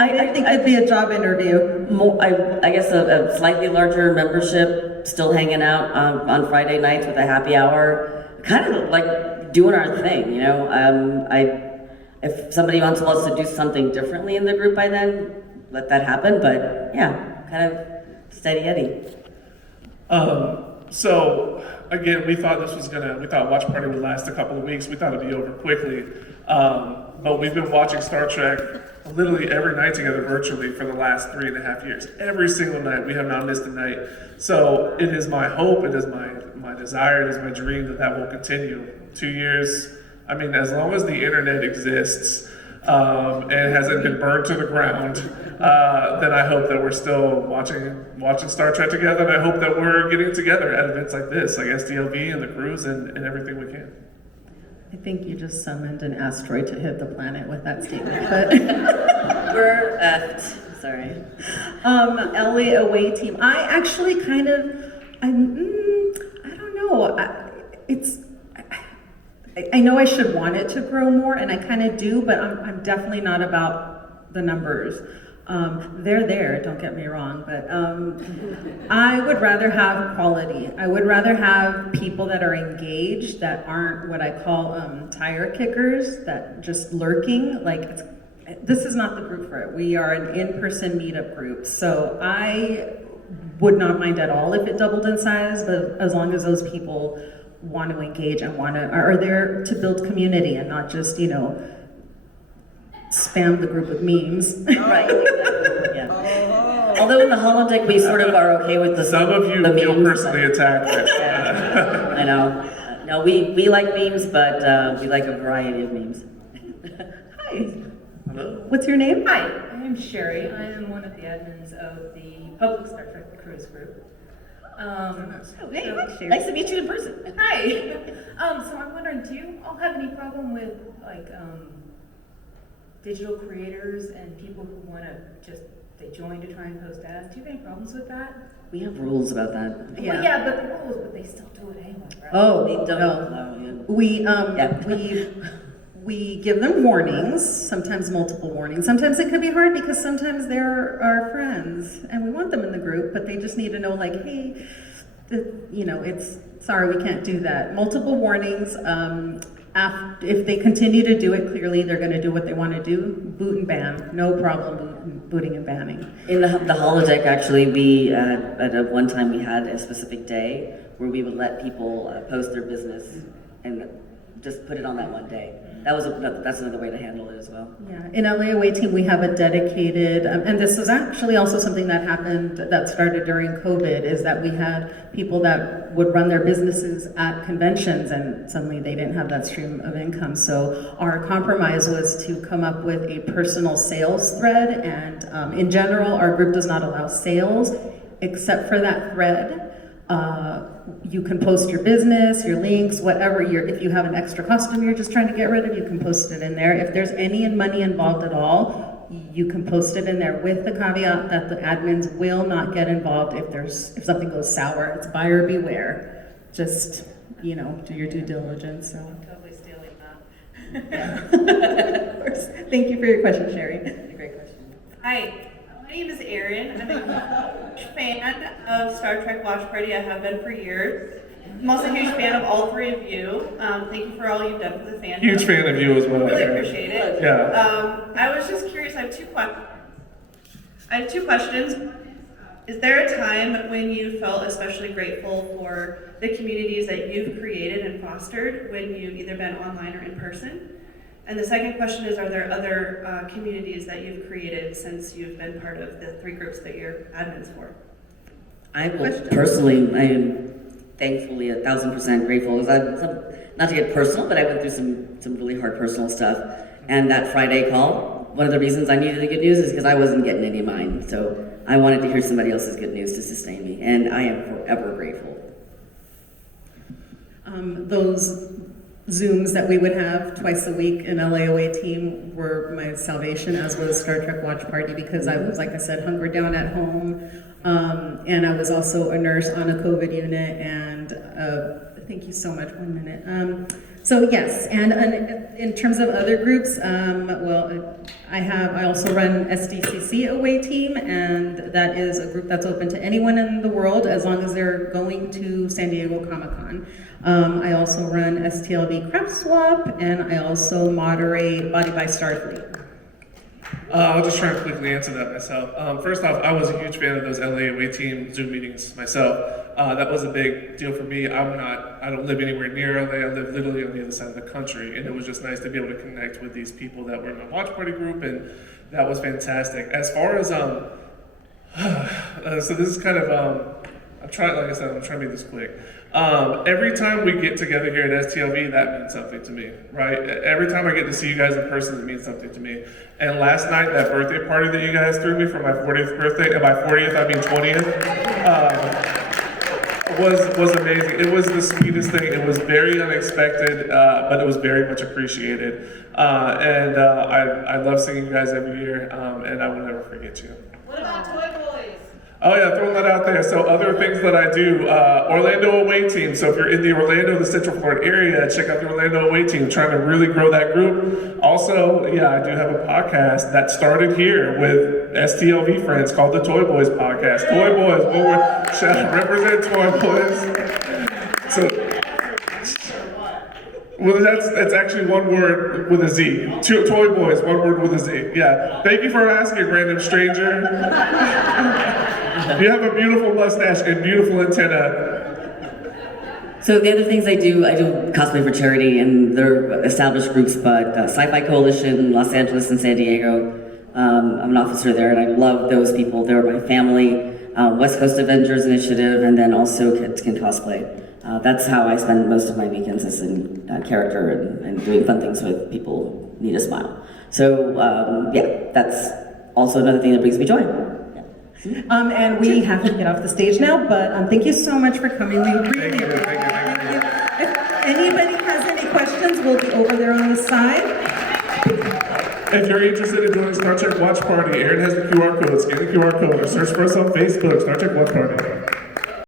I think it'd be a job interview. I guess a slightly larger membership, still hanging out on Friday nights with a happy hour, kind of like doing our thing, you know. If somebody wants to do something differently in the group by then, let that happen. But yeah, kind of steady Eddie. So again, we thought Watch Party would last a couple of weeks. We thought it'd be over quickly. But we've been watching Star Trek literally every night together virtually for the last 3.5 years. Every single night, we have not missed a night. So it is my hope, it is my desire, it is my dream that will continue. 2 years, I mean, as long as the internet exists, and hasn't been burned to the ground, then I hope that we're still watching Star Trek together, and I hope that we're getting together at events like this, like STLV and the cruise and everything we can. I think you just summoned an asteroid to hit the planet with that statement, but We're effed. Sorry. LA away team. I actually kind of, I don't know. I know I should want it to grow more, and I kind of do, but I'm definitely not about the numbers. They're there, don't get me wrong, but I would rather have quality. I would rather have people that are engaged, that aren't what I call tire kickers, that just lurking. This is not the group for it. We are an in-person meetup group, so I would not mind at all if it doubled in size, but as long as those people want to engage and are there to build community and not just, spam the group with memes. Right. Exactly. Yeah. Although in the holodeck we sort of are okay with Some of you feel personally attacked. Yeah. I know. No, we like memes, but we like a variety of memes. Hi. Hello. What's your name? Hi, my name's Sherry. I am one of the admins of the public Star Trek cruise group. Hey, nice to meet you in person. Hi. So I'm wondering, do you all have any problem with digital creators and people who want to they join to try and post ads? Do you have any problems with that? We have rules about that. Yeah. Well, yeah, but the rules, but they still do it anyway, right? Oh, we don't know. We give them warnings, sometimes multiple warnings. Sometimes it could be hard because sometimes they're our friends and we want them in the group, but they just need to know, hey, it's sorry, we can't do that. Multiple warnings. If they continue to do it, clearly they're going to do what they want to do. Boot and ban, no problem booting and banning. In the holodeck, actually, we at one time we had a specific day where we would let people post their business and just put it on that one day. That's another way to handle it as well. Yeah, in LA Away Team we have a dedicated, and this was actually also something that started during COVID, is that we had people that would run their businesses at conventions and suddenly they didn't have that stream of income. So our compromise was to come up with a personal sales thread, and in general our group does not allow sales except for that thread. You can post your business, your links, whatever. If you have an extra costume you're just trying to get rid of, you can post it in there. If there's any money involved at all, you can post it in there with the caveat that the admins will not get involved if something goes sour. It's buyer beware. Just, do your due diligence. So. I'm totally stealing that. Yeah. Of course. Thank you for your question, Sherry. A great question. Hi. My name is Erin. I'm a huge fan of Star Trek Watch Party. I have been for years. I'm also a huge fan of all three of you. Thank you for all you've done for the fandom. Huge fan of you as well. Really appreciate it. Yeah. I was just curious. I have two questions. Is there a time when you felt especially grateful for the communities that you've created and fostered when you've either been online or in person? And the second question is, are there other communities that you've created since you've been part of the three groups that you're admins for? I am thankfully 1,000% grateful. Not to get personal, but I went through some really hard personal stuff. And that Friday call, one of the reasons I needed the good news is because I wasn't getting any of mine. So I wanted to hear somebody else's good news to sustain me. And I am forever grateful. Those Zooms that we would have twice a week in LA Away Team were my salvation, as was Star Trek Watch Party, because I was, like I said, hunkered down at home, and I was also a nurse on a COVID unit, and thank you so much, 1 minute. So yes, and in terms of other groups, well, I also run SDCC away team, and that is a group that's open to anyone in the world as long as they're going to San Diego Comic-Con. I also run STLV Craft Swap, and I also moderate Body by Starfleet. I'll just try and quickly answer that myself. First off, I was a huge fan of those LA away team Zoom meetings myself. That was a big deal for me. I don't live anywhere near LA. I live literally on the other side of the country, and it was just nice to be able to connect with these people that were in my watch party group, and that was fantastic. As far as so this is kind of like I said, I'm trying to make this quick. Every time we get together here at STLV, that means something to me, right? Every time I get to see you guys in person, it means something to me. And last night, that birthday party that you guys threw me for my 40th birthday, and by 40th, I mean 20th, was amazing. It was the sweetest thing. It was very unexpected, but it was very much appreciated. I love seeing you guys every year, and I will never forget you. What about Toy Boys? Oh yeah, throwing that out there. So other things that I do, Orlando away team. So if you're in the Orlando, the Central Florida area, check out the Orlando away team. Trying to really grow that group. Also, yeah, I do have a podcast that started here with STLV friends called the Toy Boys Podcast. Toy Boys, represent Toy Boys. So. Well, that's actually one word with a Z. Toy Boys, one word with a Z. Yeah. Thank you for asking, random stranger. You have a beautiful mustache and beautiful antenna. So the other things I do cosplay for charity, and they're established groups, but Sci-Fi Coalition, Los Angeles and San Diego. I'm an officer there, and I love those people. They're my family. West Coast Avengers Initiative, and then also Kids Can Cosplay. That's how I spend most of my weekends, is in character and doing fun things with people who need a smile. So yeah, that's also another thing that brings me joy. And we have to get off the stage now, but thank you so much for coming. We really Thank you. If anybody has any questions, we'll be over there on the side. If you're interested in doing Star Trek Watch Party, Aaron has the QR code. Scan the QR code or search for us on Facebook, Star Trek Watch Party.